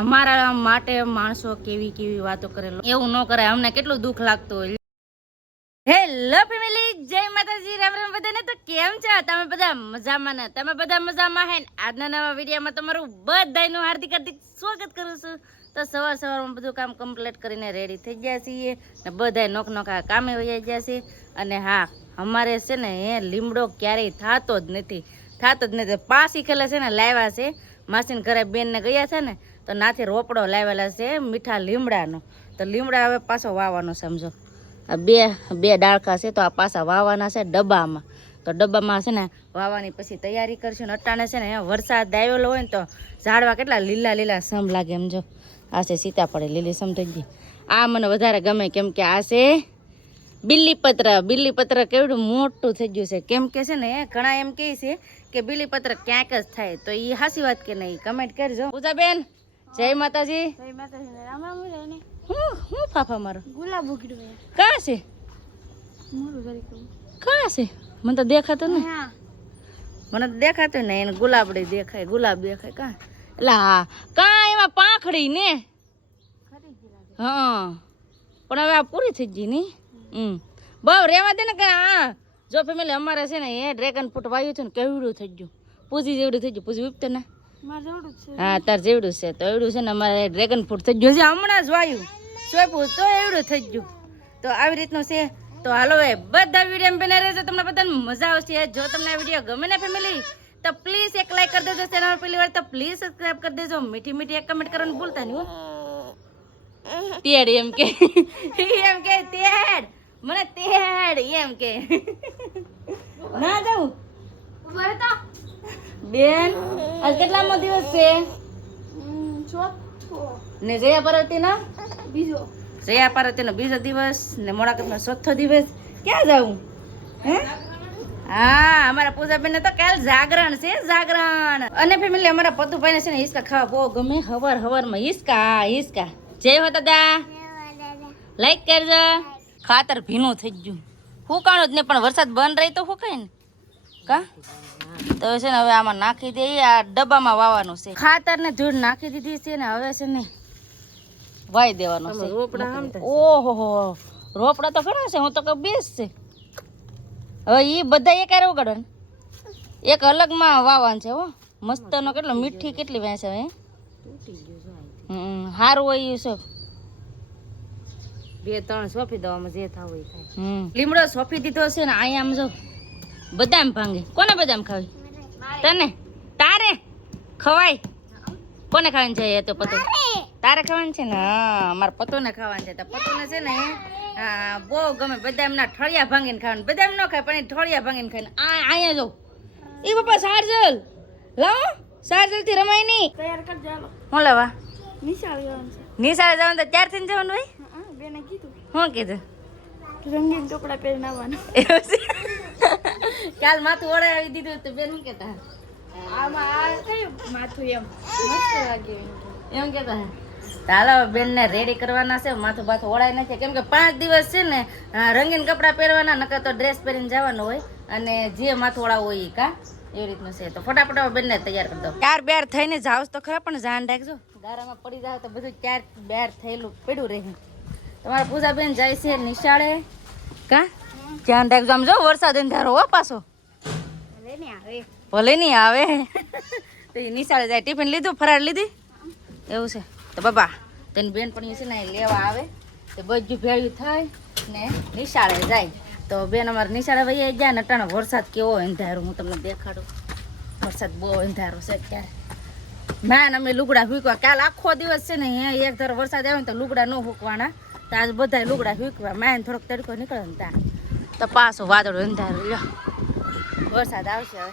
અમારા માટે માણસો કેવી કેવી વાતો કરેલો એવું ન કરાય. અમને કેટલું દુઃખ લાગતું હોય. હેલો ફેમિલી, જય માતાજી, રામ રામ બધાને. તો કેમ છો તમે બધા? મજામાં ને? તમે બધા મજામાં હે ને? આજના નવા વિડીયોમાં તમારું બધાનું હાર્દિક હાર્દિક સ્વાગત કરું છું. તો સવારમાં બધું કામ કમ્પ્લીટ કરીને રેડી થઈ ગયા છીએ ને બધા નોખા કામે વહી ગયા છે. અને હા, અમારે છે ને એ લીમડો ક્યારેય થતો જ નથી. પાસી ખેલે છે ને લાવ્યા છે માસીને ઘરે બેનને ગયા છે ને, તો નાથી રોપડો લાવેલા છે મીઠા લીમડાનો. તો લીમડા હવે પાછો વાવવાનો સમજો. બે ડાળખા છે તો આ પાછા વાવવાના છે ડબ્બામાં. તો ડબ્બામાં છે ને વાવવાની પછી તૈયારી કરશું ને. અટાણે છે ને વરસાદ આવેલો હોય ને તો ઝાડવા કેટલા લીલા લીલા સમ લાગે. એમ જો આ છે સીતાફળ લીલી સમ થઈ ગઈ. આ મને વધારે ગમે કેમ કે આ છે બીલીપત્ર કેવડું મોટું થઈ ગયું છે. કેમ કે છે ને ઘણા એમ કહે છે કે બીલીપત્ર ક્યાંક જ થાય, તો એ હાસી વાત કે નહીં? કમેન્ટ કરજો. પૂજાબેન, જય માતાજી. જય માતાજી. રામ રામ ને. હું ફાફા મારો ગુલાબ ઉગડ્યો કા છે? મોરું જરી કહું કા છે? મને તો દેખાતો ને. હા, મને તો દેખાતું ને. એને ગુલાબડી દેખાય, ગુલાબ દેખાય. કા એટલે હા કા એમાં પાંખડી ને. હા પણ હવે આ પૂરી થઈ ગઈ ની. બહુ રેવા દે ને કે હા. જો ફેમિલી અમારે છે ને એ ડ્રેગન ફ્રૂટ વાવ્યું છે ને કેવડું થઈ ગયું. પૂજી જેવડું થઈ ગયું. પૂજી ઉપતે ને. હા તાર જેવડું છે. તો એવડું છે ને અમારે ડ્રેગન ફ્રૂટ થઈ ગયું છે. હમણાં જ વાયું સોંપ્યું તો એવડું થઈ ગયું. તો આવી રીતનું છે. તો હાલો એ બધા વિડીયો બના રહેજો, તમને બધાને મજા આવશે. જો તમને આ વિડીયો ગમે ને ફેમિલી, તો પ્લીઝ એક લાઈક કરી દેજો. ચેનલ પહેલી વાર તો પ્લીઝ સબસ્ક્રાઇબ કરી દેજો. મીઠી મીઠી એક કમેન્ટ કરવાનું ભૂલતા નહીં હો. તેડ એમ કે તેડ મને તેડ એમ કે ના જાઉં બેન. આજ કેટલામો દિવસ છે ને? જયા પાર્વતી નો બીજો દિવસ ને મોડાકત નો ચોથો દિવસ. ક્યાં જાઉં હે? હા, અમારા પૂજાબેન ને તો કાલ જાગરણ છે, જાગરણ. અને ફેમિલી અમારા પતુભાઈ ને છે ને હિસકા ખાવા બહુ ગમે. હવારમાં હિસકા. જય હો દાદા, લાઈક કરજો. ખાતર ભીનું થઈ ગયું, ફૂકાણું જ નહીં, પણ વરસાદ બંધ રહી તો ફૂકાય ને કા. તો છે ને હવે આમાં નાખી દઈએ. આ ડબ્બામાં વાવવાનું છે. ખાતર ને ધૂળ નાખી દીધી છે ને હવે છે ને વાઈ દેવાનું છે. ઓહો, રોપડા તો ઘણા છે. હું તો કઈ બેસ છે. હવે એ બધા એક આરે ઉગાડવાનું, એક અલગમાં વાવવાનું છે. હો મસ્ત નો કેટલો મીઠી કેટલી ભેંસ હવે. સારું હોય છે. 2-3 સોંપી દેવામાં જે થાવ એ થાય. લીમડો સોંપી દીધો છે ને. અહીંયા આમ જો બદામ ભાંગે. કોને બદામ ખાવી? તને? તારે ખવાય? કોને ખાવાની છે? એ તો પતો તારે ખાવાનું છે ને. હા, મારા પતોને ખાવાનું છે. તો પતોને છે ને બહુ ગમે બદામના ઠળિયા ભાંગીને ખાવાનું. બદામ ન ખાય પણ એ ઠળિયા ભાંગીને ખાય. અહીંયા જો એ પપ્પા સારજલ લાવો. સારજલ થી રમાય નહીં. તૈયાર કર ચાલો. હું લેવા? નિશાળ જવાનું છે. નિશાળે જવાનું તો ત્યાર થઈને જવાનું હોય. બેને કીધું. શું કીધું? રંગીન કપડા પહેરીને આવવાનું. કાલ માથું ઓળાવી દીધું તો બેન શું કહેતા? આમાં આ કયું માથું એમ મસ્ત લાગે એમ કહેતા. ચાલો બેન ને રેડી કરવાના છે. માથું બાથું ઓળાય નથી કેમ કે 5 દિવસ છે ને રંગીન કપડા પહેરવાના, નકર તો ડ્રેસ પહેરીને જવાનું હોય. અને જે માથું ઓળાવું હોય એ કા એવી રીતનું છે. તો ફટાફટ બેન ને તૈયાર કરી દો. ત્યાર બેર થઈને જાવ તો ખરા, પણ જાન રાખજો. ગારામાં પડી જાવ તો બધું ત્યાર બેર થયેલું પડ્યું રહે. તમારા પૂજાબેન જાય છે નિશાળે કા. ધ્યાન રાખજો. આમ જો વરસાદ અંધારો હો પાછો. ભલે નહીં આવે. તો એ નિશાળે જાય. ટિફિન લીધું, ફરાળ લીધી એવું છે. તો બાબા તેની બેન પણ છે ને લેવા આવે તો બધું ભેળ્યું થાય ને નિશાળે જાય. તો બેન અમારે નિશાળે વહી જાય ને. અટાણે વરસાદ કેવો અંધારો હું તમને દેખાડું. વરસાદ બહુ અંધારો છે અત્યારે. ના અમે લુગડા ફૂંકવા. કાલ આખો દિવસ છે ને એક ધારો વરસાદ આવે ને તો લુગડા ન ફૂંકવાના. તો આજ બધા લુગડા ફૂંકવા. માને થોડોક તડકો નીકળે ને ત્યાં તો પાછું વાદળું અંધારું. લ્યો વરસાદ આવશે હવે.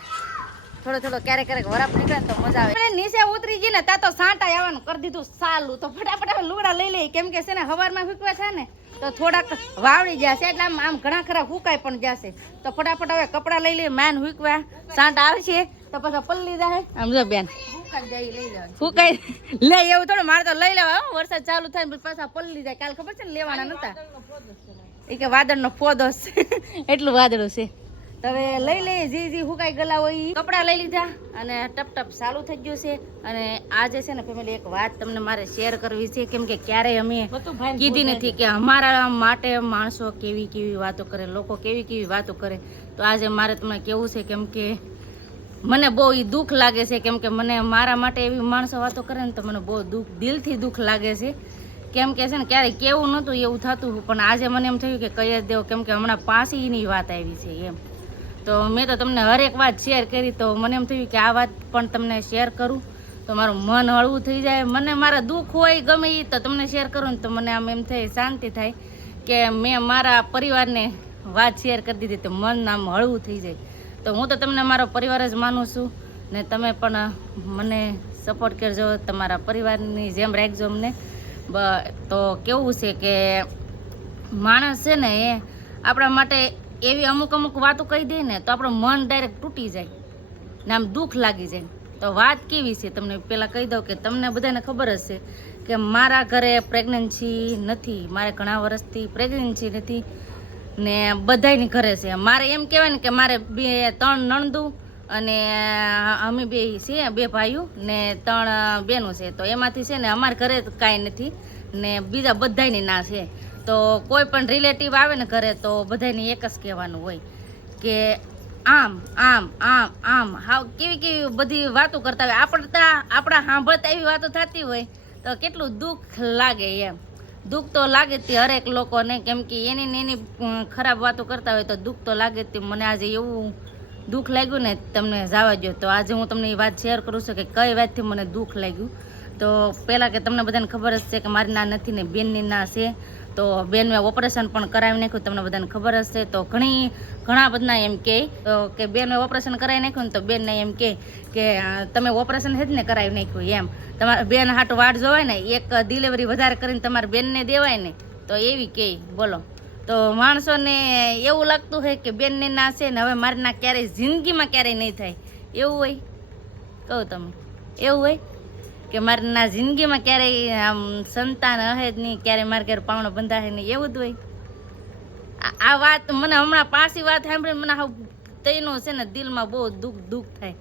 થોડો ક્યારેક વરાપ નીકળે તો મજા આવે. નીચે ઉતરી ગઈ ને ત્યાં તો સાંટા આવવાનું કરી દીધું સાલું. તો ફટાફટ હવે લુગડા લઈ લઈએ કેમ કે છે ને હવારમાં ફૂંકવા છે ને તો થોડાક વાવડી જશે. એટલે આમ ઘણા ખરા ફૂંકાઈ પણ જશે. તો ફટાફટ હવે કપડા લઈ લઈએ. માન ફૂંકવા સાંટા આવશે તો પછી પલ્લી જાય. આમ જો બેન ફૂંકાઈ લે એવું થોડું. મારે તો લઈ લેવા. વરસાદ ચાલુ થાય ને પાછા પલ્લી જાય. કાલ ખબર છે ને લેવાના નતા. એ કે વાદળનો ફોદો છે એટલું વાદળું છે. તો હવે લઈ લઈએ જે હુકાઈ ગયેલા હોય ઈ કપડાં લઈ લીધા અને ટપ ટપ ચાલુ થઈ ગયું છે. અને આજે છે ને ફેમિલી એક વાત તમને મારે શેર કરવી છે, કેમ કે ક્યારેય અમે કીધી નથી કે અમારા માટે માણસો કેવી કેવી વાતો કરે, લોકો કેવી કેવી વાતો કરે. તો આજે મારે તમને કેવું છે, કેમ કે મને બહુ ઈ દુઃખ લાગે છે, કેમ કે મને મારા માટે એવી માણસો વાતો કરે ને તો મને બહુ દુઃખ, દિલથી દુઃખ લાગે છે. કેમ કે છે ને ક્યારેય કેવું નહોતું એવું થતું, પણ આજે મને એમ થયું કે કહી જ દેવું, કેમ કે હમણાં પાસીની વાત આવી છે એમ. તો મેં તો તમને હરેક વાત શેર કરી, તો મને એમ થયું કે આ વાત પણ તમને શેર કરું તો મારું મન હળવું થઈ જાય. મને મારા દુઃખ હોય ગમે એ તો તમને શેર કરું ને તો મને આમ એમ થાય, શાંતિ થાય કે મેં મારા પરિવારને વાત શેર કરી દીધી તો મન આમ હળવું થઈ જાય. તો હું તો તમને મારો પરિવાર જ માનું છું ને તમે પણ મને સપોર્ટ કરજો, તમારા પરિવારની જેમ રાખજો અમને. તો કેવું છે કે માણસ છે ને એ આપણા માટે એવી અમુક વાતો કહી દે ને તો આપણું મન ડાયરેક્ટ તૂટી જાય ને આમ દુઃખ લાગી જાય. તો વાત કેવી છે તમને પહેલાં કહી દઉં કે તમને બધાને ખબર જ છે કે મારા ઘરે પ્રેગ્નન્સી નથી, મારે ઘણા વર્ષથી પ્રેગ્નન્સી નથી ને બધાયની ઘરે છે. મારે એમ કહેવાય ને કે મારે 3 નણંદુ અને અમે બે છીએ, 2 ભાઈઓ ને 3 બહેનો છે. તો એમાંથી છે ને અમારા ઘરે કાંઈ નથી ને બીજા બધાયની ના છે. તો કોઈ પણ રિલેટિવ આવે ને ઘરે તો બધાને એક જ કહેવાનું હોય કે આમ આમ આમ આમ હાવ કેવી કેવી બધી વાતો કરતા હોય. આપણા સાંભળતા એવી વાતો થતી હોય તો કેટલું દુઃખ લાગે એમ. દુઃખ તો લાગે તે હરેક લોકોને, કેમ કે એની ને એની ખરાબ વાતો કરતા હોય તો દુઃખ તો લાગે તે. મને આજે એવું દુઃખ લાગ્યું ને તમને જવા દો. તો આજે હું તમને એ વાત શેર કરું છું કે કઈ વાતથી મને દુઃખ લાગ્યું. તો પહેલાં કે તમને બધાને ખબર જ છે કે મારી ના નથી ને બેનની ના છે. તો બેન મેં ઓપરેશન પણ કરાવી નાખ્યું, તમને બધાને ખબર જ છે. તો ઘણા બધા એમ કહે કે બેન મેં ઓપરેશન કરાવી નાખ્યું ને તો બેનને એમ કહે કે તમે ઓપરેશન જ ને કરાવી નાખ્યું એમ. તમારા બેન હાટું વાટ જોવાય ને, એક ડિલિવરી વધારે કરીને તમારા બેનને દેવાય ને, તો એવી કહે બોલો. તો માણસોને એવું લાગતું હોય કે બેનને ના છે ને હવે મારી ના ક્યારેય જિંદગીમાં ક્યારેય નહીં થાય, એવું હોય. કહું તમે એવું હોય કે મારી ના જિંદગીમાં ક્યારેય આમ સંતાન હે જ નહીં, ક્યારેય મારા ઘરે પાવણો બંધાશે નહીં, એવું જ હોય. આ વાત મને હમણાં પાછી વાત સાંભળીને મને હાવ તેનું છે ને દિલમાં બહુ દુઃખ થાય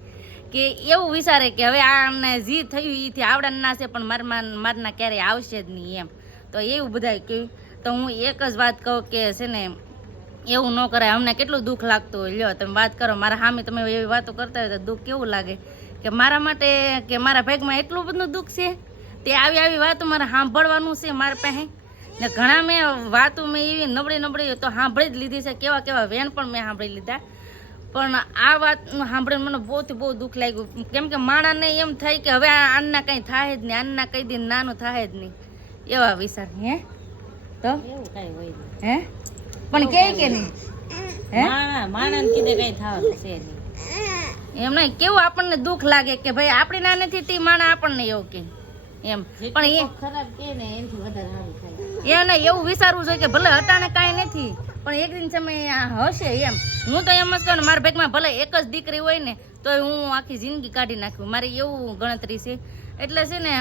કે એવું વિચારે કે હવે આને જે થયું એથી આવડાને ના છે પણ મારના ક્યારેય આવશે જ નહીં એમ. તો એવું બધા કહ્યું. તો હું એક જ વાત કહું કે છે ને એવું ન કરાય. અમને કેટલું દુઃખ લાગતું હોય, લ્યો તમે વાત કરો મારા સામે, તમે એવી વાતો કરતા હોય તો દુઃખ કેવું લાગે કે મારા માટે કે મારા ભાગમાં એટલું બધું દુઃખ છે તે આવી વાતો મારે સાંભળવાનું છે મારા પાસે ને. ઘણા મેં વાતો મેં એવી નબળી તો સાંભળી જ લીધી છે, કેવા વેણ પણ મેં સાંભળી લીધા. પણ આ વાત સાંભળીને મને બહુ દુઃખ લાગ્યું, કેમ કે માણાને એમ થાય કે હવે આના કંઈ થાય જ નહીં, આના કઈ દિન નાનું થાય જ નહીં, એવા વિચાર. હે તો એવું કઈ હોય હે પણ કે નહીં હે માણસ કીધે કઈ થવાનું છે નહીં એમ નહીં. કેવું આપણને દુઃખ લાગે કે ભાઈ આપણી ના નથી તે માણા આપણને એવું કે એમ. પણ એ ખરાબ કે ને એનાથી વધારે સારું થાય એને એવું વિચારવું જોઈએ કે ભલે હટાણે કાંઈ નથી પણ એક દિન સમય હશે એમ. હું તો એમ જ કહું ને મારા ભાગમાં ભલે એક જ દીકરી હોય ને તો હું આખી જિંદગી કાઢી નાખ્યું, મારી એવું ગણતરી છે. એટલે છે ને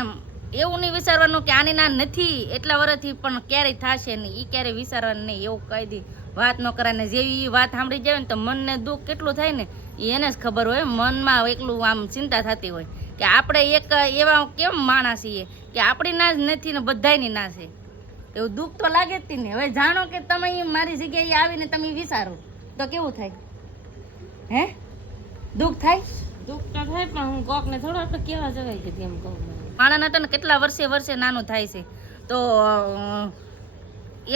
એવું નહીં વિચારવાનું કે આની ના નથી એટલા વર્ષથી પણ ક્યારેય થશે નહીં, એ ક્યારેય વિચારવાનું નહીં. એવું કહી દી વાત ન કરાય ને જેવી વાત સાંભળી જાય ને તો મનને દુઃખ કેટલું થાય ને એને જ ખબર હોય. મનમાં એકલું આમ ચિંતા થતી હોય કે આપણે એક એવા કેમ માણસ છીએ કે આપણી ના જ નથી ને બધાયની ના છે, એવું દુઃખ તો લાગે જ ને. હવે જાણો કે તમે મારી જગ્યાએ આવીને તમે વિચારો તો કેવું થાય હે? દુઃખ થાય? દુઃખ તો થાય પણ હું કોકને થોડો આપણે કેવા જવાય કે એમ કહું. માણસ નટન કેટલા વર્ષે નાનું થાય છે તો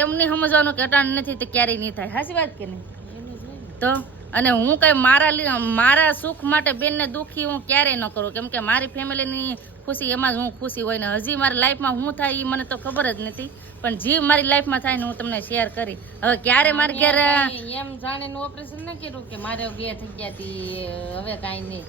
એમ નહીં સમજવાનું કે અટાણ નથી તો ક્યારેય નહીં થાય. સાચી વાત કે નહીં? તો અને હું કઈ મારા સુખ માટે બેનને દુઃખી હું ક્યારેય ન કરું, કેમ કે મારી ફેમિલીની ખુશી એમાં જ હું ખુશી હોય ને. હજી મારી લાઈફમાં શું થાય એ મને તો ખબર જ નથી, પણ જે મારી લાઈફમાં થાય ને હું તમને શેર કરી. હવે ક્યારે મારી ઘેર એમ જાણીને ઓપરેશન ન કર્યું કે મારે 2 થઈ ગયા હતી હવે કાંઈ નહીં,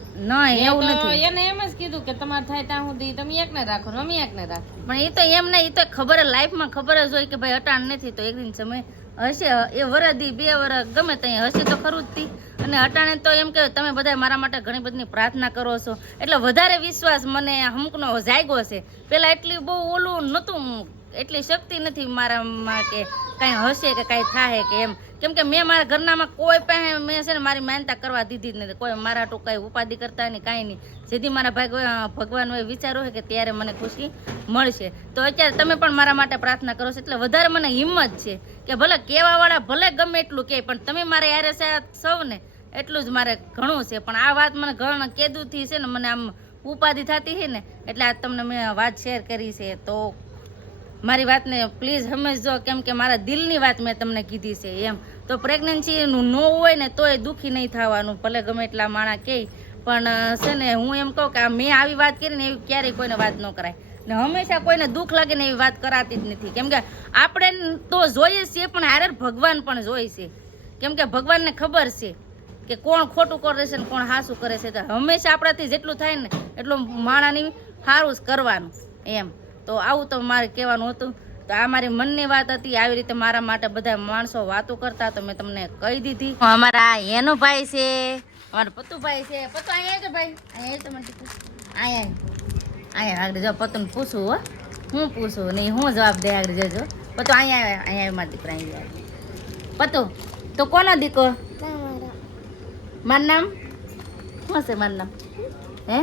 એવું નથી. એને એમ જ કીધું કે તમારે થાય ત્યાં સુધી તમે એકને રાખો અમે એકને રાખો. પણ એ તો એમ નહીં, એ તો ખબર લાઈફમાં ખબર જ હોય કે ભાઈ અટાણ નથી તો એક દિન સમય હશે. એ વરદી 2 વર્ષ ગમે ત્યાં હશે તો ખરું જ તી. અને અટાણે તો એમ કે તમે બધા મારા માટે ઘણી બધી પ્રાર્થના કરો છો એટલે વધારે વિશ્વાસ મને અમુકનો જાગ્યો છે. પહેલાં એટલી બહુ ઓલું નહોતું, એટલી શક્તિ નથી મારામાં કે કાંઈ હશે કે કાંઈ થાય કે એમ. કેમ કે મેં મારા ઘરનામાં કોઈ પાસે મેં છે ને મારી માનતા કરવા દીધી જ નથી. કોઈ મારા હાટુ કાંઈ ઉપાધિ કરતા નહીં, કાંઈ નહીં. સીધી મારા ભગવાન હોય વિચારો છે કે ત્યારે મને ખુશી મળશે. તો અત્યારે તમે પણ મારા માટે પ્રાર્થના કરો છો એટલે વધારે મને હિંમત છે કે ભલે કહેવાવાળા ભલે ગમે એટલું કહે, પણ તમે મારે યારે સૌને એટલું જ મારે ઘણું છે. પણ આ વાત મને ઘણા કેદુથી છે ને મને આમ ઉપાધિ થતી છે ને એટલે આ તમને મેં વાત શેર કરી છે. તો મારી વાતને પ્લીઝ સમજજો, કેમ કે મારા દિલની વાત મેં તમને કીધી છે એમ. તો પ્રેગ્નન્સીનું ન હોય ને તોય દુઃખી નહીં થવાનું, ભલે ગમે એટલા માણા કહે. પણ છે ને હું એમ કહું કે મેં આવી વાત કરીને એવી ક્યારેય કોઈને વાત ન કરાય ને હંમેશા કોઈને દુઃખ લાગે ને એવી વાત કરાતી જ નથી. કેમ કે આપણે તો જોઈએ છીએ પણ હારે ભગવાન પણ જોઈ છે. કેમ કે ભગવાનને ખબર છે કે કોણ ખોટું કરે છે ને કોણ હાસું કરે છે. તો હંમેશા આપણાથી જેટલું થાય ને એટલું માણાની સારું જ કરવાનું એમ. તો આવું તો મારે કહેવાનું હતું. તો આ મારી મનની વાત હતી. આવી રીતે મારા માટે બધા માણસો વાતો કરતા તો મેં તમને કહી દીધી. અમારા એનો ભાઈ છે, અમારા પતુભાઈ છે. પતુ અહીંયા તો ભાઈ અહીંયા તો મને અહીંયા આગળ જો પતુને પૂછું હો, હું પૂછું નહીં હું જવાબ દે આગળ જજો. પતુ અહીંયા મારા દીકરા અહીંયા. પતુ તો કોનો દીકો? મારું નામ શું છે? મારું નામ હે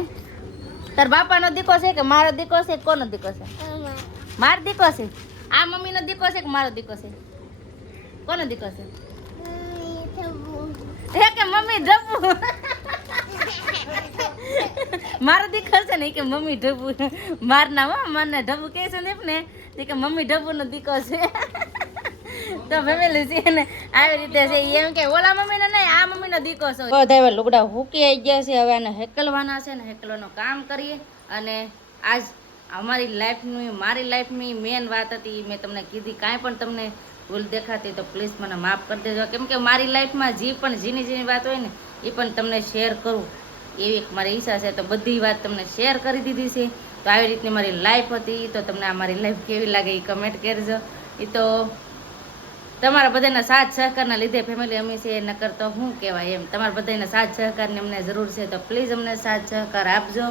તાર બાપાનો દીકો છે કે મારો દીકો છે? કોનો દીકો છે? મારો દીકો છે. આ મમ્મીનો દીકો છે કે મારો દીકો છે? કોનો દીકો છે? હે કે મમ્મી ઢબુ? મારો દીકો છે ને કે મમ્મી ઢબુ. માર નામ મને ઢબુ કહે છે ને તે કે મમ્મી ઢબુનો દીકો છે. તો ફેમિલી છે ને આવી રીતે છે એમ કે ઓલા મમ્મીને નહીં આ મમ્મીનો દીકો છે. બધા હવે લુગડા હુકી આવી ગયા છે, હવે આને હેકલવાના છે ને હેકલવાનું કામ કરીએ. અને આજ અમારી લાઈફની મારી લાઈફની મેન વાત હતી મેં તમને કીધી. કાંઈ પણ તમને ભૂલ દેખાતી તો પ્લીઝ મને માફ કરી દેજો. કેમ કે મારી લાઈફમાં જે પણ ઝીણી વાત હોય ને એ પણ તમને શેર કરું એવી મારી ઈચ્છા છે. તો બધી વાત તમને શેર કરી દીધી છે. તો આવી રીતની મારી લાઈફ હતી. તો તમને આ મારી લાઈફ કેવી લાગે એ કમેન્ટ કરજો. એ તો તમારા બધાના સાથ સહકારના લીધે ફેમિલી અમે છે, નકર તો શું કહેવાય એમ. તમારા બધાના સાથ સહકારની અમને જરૂર છે. તો પ્લીઝ અમને સાથ સહકાર આપજો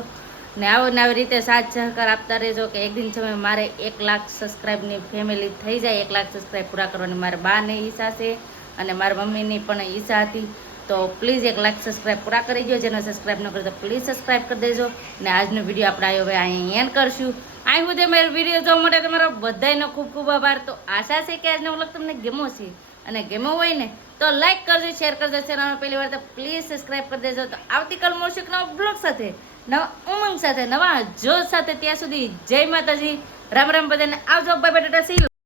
ને આવી રીતે સાથ સહકાર આપતા રહેજો કે એક દિન સમય મારે 1 લાખ સબસ્ક્રાઈબની ફેમિલી થઈ જાય. 1 લાખ સબસ્ક્રાઈબ પૂરા કરવાની મારા બાની ઈચ્છા છે અને મારા મમ્મીની પણ ઈચ્છા હતી. તો પ્લીઝ 1 લાખ સબસ્ક્રાઈબ પૂરા કરી દો. જેને સબસ્ક્રાઈબ ન કરે તો પ્લીઝ સબસ્ક્રાઈબ કરી દેજો. ને આજનો વિડીયો આપણે હવે અહીંયા એન્ડ કરશું. અહીં સુધી મારો વિડીયો જોવા માટે તમારો બધાનો ખૂબ ખૂબ આભાર. તો આશા છે કે આજનો વ્લોગ તમને ગમ્યો છે અને ગમ્યો હોય ને તો લાઈક કરજો, શેર કરજો. ચેનલમાં પહેલી વાર તો પ્લીઝ સબસ્ક્રાઈબ કરી દેજો. તો આવતીકાલ મળશું એક નવા બ્લોગ સાથે, નવા ઉમંગ સાથે, નવા જોશ સાથે. ત્યાં સુધી જય માતાજી, રામ રામ બધાને આવજો. Bye bye Tata C you.